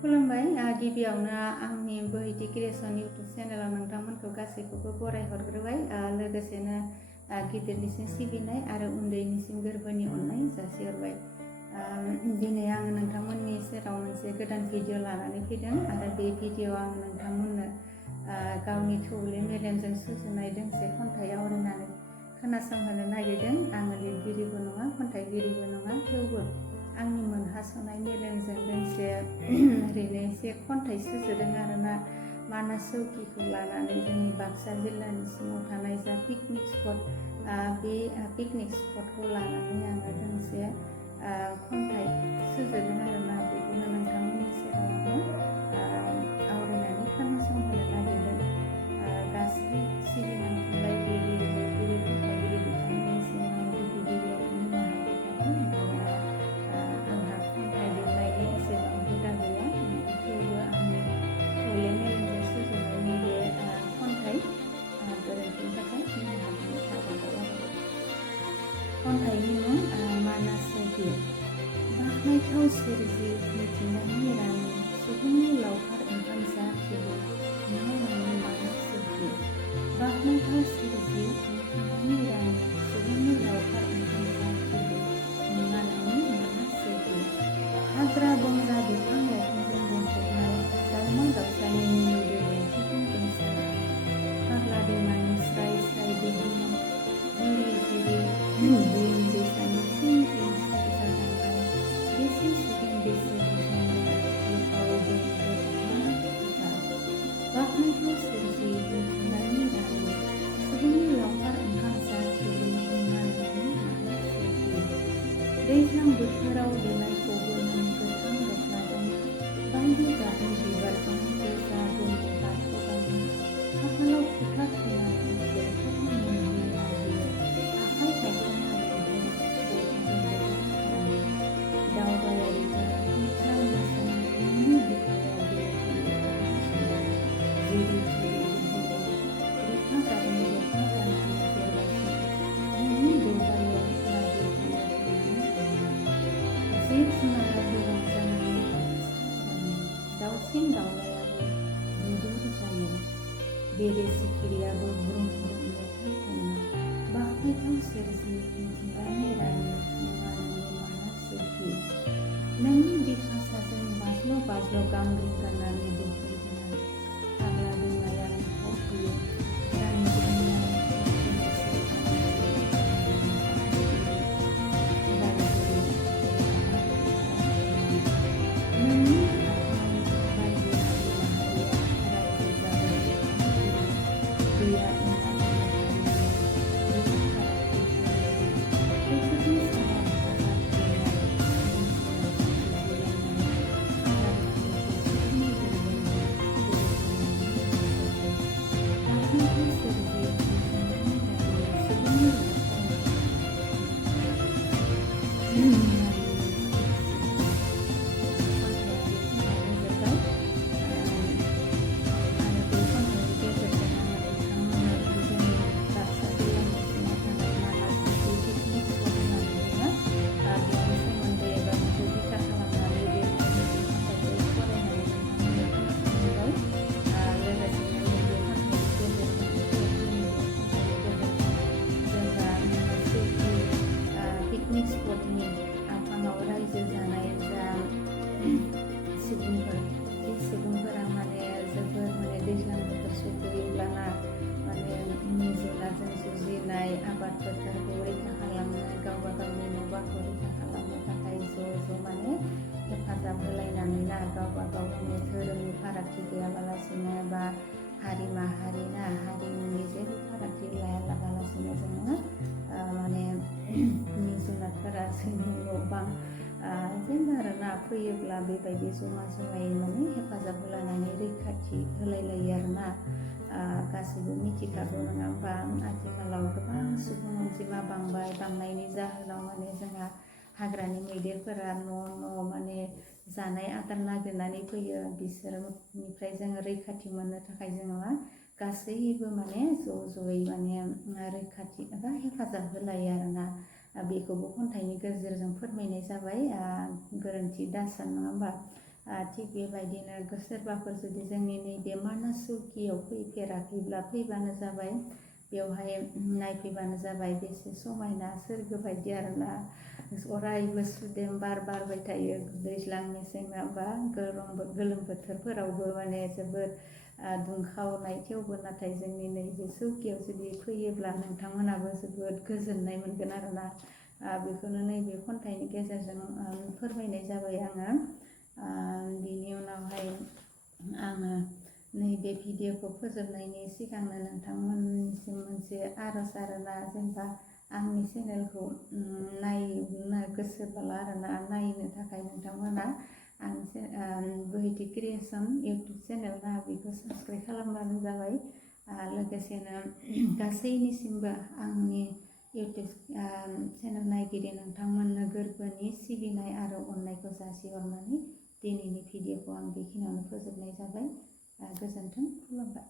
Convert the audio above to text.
खुलुमबाय गिबियावनो आंनि बोहैथि क्रिएसन इउटुब चेनेलाव नोंथांमोनखौ गासैखौबो बरायहरग्रोबाय लोगोसेनो गिदिरनिसिम सिबिनाय आरो उन्दैनिसिम गोरबोनि अननाय जासिहरबाय। दिनै आङो नोंथांमोननि सेराव मोनसे गोदान भिडिअ लानानै फैदों आरो बे भिडिअआव आं नोंथांमोननो गावनि थौले मेलेमजों सुजुनाय दोंसे खन्थाइ आवरायनानै खोनासंहोनो नागिरदों। आङो लिरगिरिबो नङा, खन्थाइगिरिबो नङा, थेवबो आंनि मोनहासनाय मेलेमजों दोंसे ओरैनो एसे खन्थाइ सुजुदों आरोना। मानास चौकिखौ लानानै जोंनि बाक्सा जिल्लानि सिङाव थानाय जा पिकनिक स्पट, बे पिकनिक स्पटखौ लानानै आङो दोंसे खन्थाइ सुजुदों आरोना। बेखौनो नोंथांमोननि सेराव आङो आवरायनानै खोनासंहोनो नागिरदों। गासै सिबिनाय थुनलाइगिरि, लिरगिरि, खन्थाइगिरि बिथांमोननिसिम आं गिबि गिबियावनो निमाहा बिथांखौ मानोना आंहा खन्थाइ लिरनायनि एसेबां हुदा गैया, थेवबो आंनि थौले मेलेमजों सुजुनायनि बे खन्थाइ गोरोन्थिनि थाखाय निमाहा बिनो थाबाय आरो। खन्थाइनि मुं मानास चौकि। बाख्नायथाव सोरजि मिथिंगानि रानि, सुबुंनि लावखार ओंखाम जाफिनो नोंनि मानास चौकि। बाख्नायथाव सोरजि मिथिंगानि रानि, सुबुंनि लावखार ओंखाम जाफिनो नोंनि मानास चौकि। हाग्रा बंग्रा बिफां लाइफांजों बुंफबनाय, दाउमा दाउसानि मिलौदो देंखोजों गोमसारनाय, फाग्ला दैमानि स्राय स्राय बोहैनाय, जिरि जिरि दैमा दैसानि रिं रिं सेरजा दामनाय, बेसे सुदेम बेसे गोजोननाय, बिफाव देंखो मा खोथा। बाख्नायथाव सोरजि मिथिंगानि रानि, सुबुंनि लावखार ओंखाम जाफिनो नोंनि मानास चौकि। दैज्लां बोथोराव देलायफबो नों गोथां दखनाजों, बायदि गाबनि बिबारजों गोजा गोमो गाबखौगानो, खाफालाव फोथा थुनानै देंखोखौ मोनहोनो नागिरो, आखाइ थाइखोना बेंखन बयजोंबो खालामो। दावबायारिफोरा थैज्लां मोसानाय नोंनि बिखायाव बेरखांनो थांगासिनो, जिरि जिरि बोहैनाय रोखा गाबनि दखना गाननानै जेरबासिम नोंनि देवबायाव नागिरहैनो थांनानै थाङो। जिब जुनारा गोबां जानानै गाबस्राव बायो, दाउसिन दाउलायाबो दुलुर जायो, बेरे सिखिरियाबो ब्रुं ब्रुं मेथाइ खनो। बाख्नायथाव सोरजि मिथिंगानि रानि, नङा नोंनि मानास चौकि। नोंनि बिखा साजों बाज्ल' बाज्ल' गामब्रि गाननानै बोहैबोनाय फाग्ला दैमाया नोंखौ फैयो, रानज्रिंनाय लैथो गोसोखांहोयो रायजोनि नोंनि हाथाव बायदि हारि माहारिया रायजो जाबाय थानो गियो, गैया एना एनि हारिमु गैया फारागथि धोरोम, खैफोदनि समाव हेफाजाब होलायनाय, नेवसिनायजों जुजिलायनाय, खाना दुखुखौ सुफुंनो दोनदोंदि गोरोबलायनायनि राहाफोरखौ। बाख्नायथाव सोरजि मिथिंगानि रानि, सुबुंनि लावखार ओंखाम जाफिनो नोंनि मानास चौकि। खन्थाइया बेखिनियावनो जोब्बाय। आरो बे खन्थाइनि गेजेरजों आङो नोंथांमोननो जोंनि बाक्सा जिल्लानि सिङाव थानाय मानास चौकि पिकनिक स्पट होननानै बुङो, बेनि सोमोन्दै एबा बेखौ बिथा खालामनानै लिरनाय बे खन्थाइखौ फरायनानै नोंथांमोननो खोनासंहोबाय। लोगोसेनो नैबे खन्थाइनि गेजेरजों दिनैनि खन्थाइनि गेजेरजों जोंहा मानास चौकि पिकनिक स्पटनि आफाङाव रायजो जानाय जा सुबुंफोर, बे सुबुंफोरा जोबोर दैज्लां बोथोर सफैयोब्लाना जुनारजों जुजिनाय, आबाद फोथारखौ रैखा खालामनो, गावबा गावनि न' बांखौ रैखा खालामनो थाखाय ज' हेफाजाब होलायनानै गावबा गाव धोरोमनि फारागथि गैयाबालासिनो बा हारि माहारि हारिमुनि जेबो फारागथि लायालाबालासिनो जोङो जुनारफोरा जोंनि न' बां जेनेबा आरोना फैयोब्ला बेबायदि जमा जमायै हेफाजाब होलायनानै रैखाथि होलायलायो आरोना। गासैबो मिथिखागौ नङा होमबा, आथिखालाव गोबां सुबुं अनजिमा बांनायनि जाहोनाव जोंहा हाग्रानि मैदेरफोरा न' जानाय आदार नागिरनानै फैयो। बिसोरनिफ्राय जोङो रैखाथि मोननो थाखाय जोङो गासैबो ज' ज'यै रैखाथि एबा हेफाजाब होलायो आरोना। बेखौबो खन्थाइनि गेजेरजों फोरमायनाय जाबाय, गोरोन्थि दासान नङा होमबा। थिग बेबायदिनो सोरबाफोर जुदि जोंनि नैबे मानास चौकियाव फैफेराखैब्ला फैबानो जाबाय, बेवहाय नायफैबानो जाबाय। बेसे समायना सोरगो बायदि आरोना, अरायबो सुदेम बार बारबाय थायो। दैज्लां मेसें बा गोलोम बोथोरफोरावबो माने जोबोद दुंखावनाय, थेवबो नाथाय जोंनि नैबे चौकियाव जुदि फैयोब्ला नोंथांमोनाबो जोबोद गोजोननाय मोनगोन आरोना। बेखौनो नैबे खन्थाइनि गेजेरजों फोरमायनाय जाबाय आङो। बिनि उनावहाय आङो नैबे भिडिअखौ फोजोबनायनि सिगांनो नोंथांमोननिसिम मोनसे आर'ज आरोना, जेनेबा आंनि चेनेलखौ नायनो गोसोब्ला आरोना, नायनो थाखाय नोंथांमोना बोहैथि क्रिएसन इउटुब चेनेल ना, बेखौ साबस्क्राइब खालामबानो जाबाय। लोगोसेनो गासैनिसिमबो आंनि इउटुब चेनेल नायगिरि नोंथांमोननो गोरबोनि सिबिनाय आरो अननायखौ जासिहरनानै दिनैनि भिडिअखौ आं बेखिनियावनो फोजोबनाय जाबाय। गोजोन्थों, खुलुमबाय।